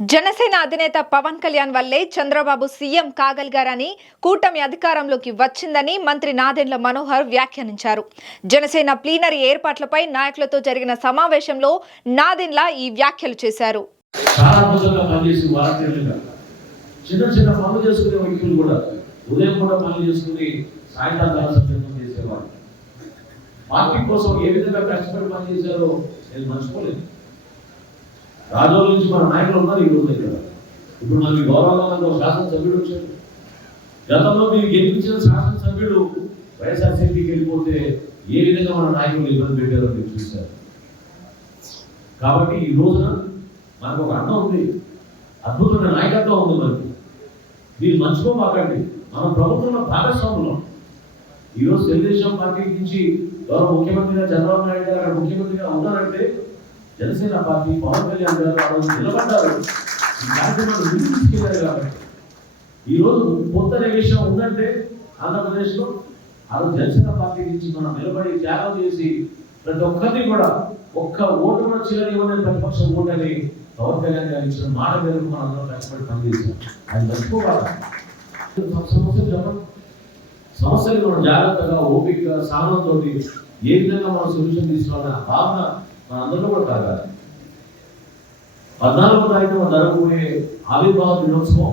జనసేన అధినేత పవన్ కళ్యాణ్ వల్లే చంద్రబాబు సీఎం కాగలిగారని, కూటమి అధికారంలోకి వచ్చిందని మంత్రి నాదెండ్ల మనోహర్ వ్యాఖ్యానించారు. జనసేన ప్లీనరీ ఏర్పాట్లపై నాయకులతో జరిగిన సమావేశంలో నాదెండ్ల ఈ వ్యాఖ్యలు చేశారు. రాజోల నుంచి మన నాయకులు ఉన్నారు ఈ రోజు ఇక్కడ. ఇప్పుడు మనకి గౌరవంగా శాసనసభ్యుడు వచ్చారు. గతంలో మీరు గెలిపించిన శాసనసభ్యుడు వైఎస్ఆర్సీపీకి వెళ్ళిపోతే ఏ విధంగా మన నాయకులు ఇబ్బంది పెట్టారో మీరు చూశారు. కాబట్టి ఈ రోజున మనకు ఒక అన్నం ఉంది, అద్భుతమైన నాయకత్వం ఉంది. మనకి మీరు మర్చిపోమాకండి, మన ప్రభుత్వంలో భాగస్వాములు. ఈరోజు తెలుగుదేశం పార్టీ నుంచి గౌరవ ముఖ్యమంత్రిగా చంద్రబాబు నాయుడు గారు ముఖ్యమంత్రిగా ఉన్నారంటే జనసేన పార్టీ పవన్ కళ్యాణ్ గారు ఆ రోజు నిలబడ్డారు. ఈ కార్యక్రమాన్ని తీసుకెళ్లారు. కాబట్టి ఈరోజు కొత్త విషయం ఉందంటే ఆంధ్రప్రదేశ్లో ఆ రోజు జనసేన పార్టీ నుంచి మనం నిలబడి త్యాగం చేసి ప్రతి ఒక్కరిని కూడా ఒక్క ఓటు కూడా చేయనివ్వని ప్రతిపక్షం ఓటని పవన్ కళ్యాణ్ గారు ఇచ్చిన మాట మేరకు మనం అందరం కష్టపడి పనిచేసాం. అది మర్చిపోవాలి. సమస్యలు చెప్పండి, సమస్యలు మనం జాగ్రత్తగా ఓపిక సహనంతో ఏ విధంగా మనం సొల్యూషన్ తీసుకోవాలనే భావన మనందరిలో కూడా కలగాలి. 14వ తారీఖున జరగబోయే ఆవిర్భావ దినోత్సవం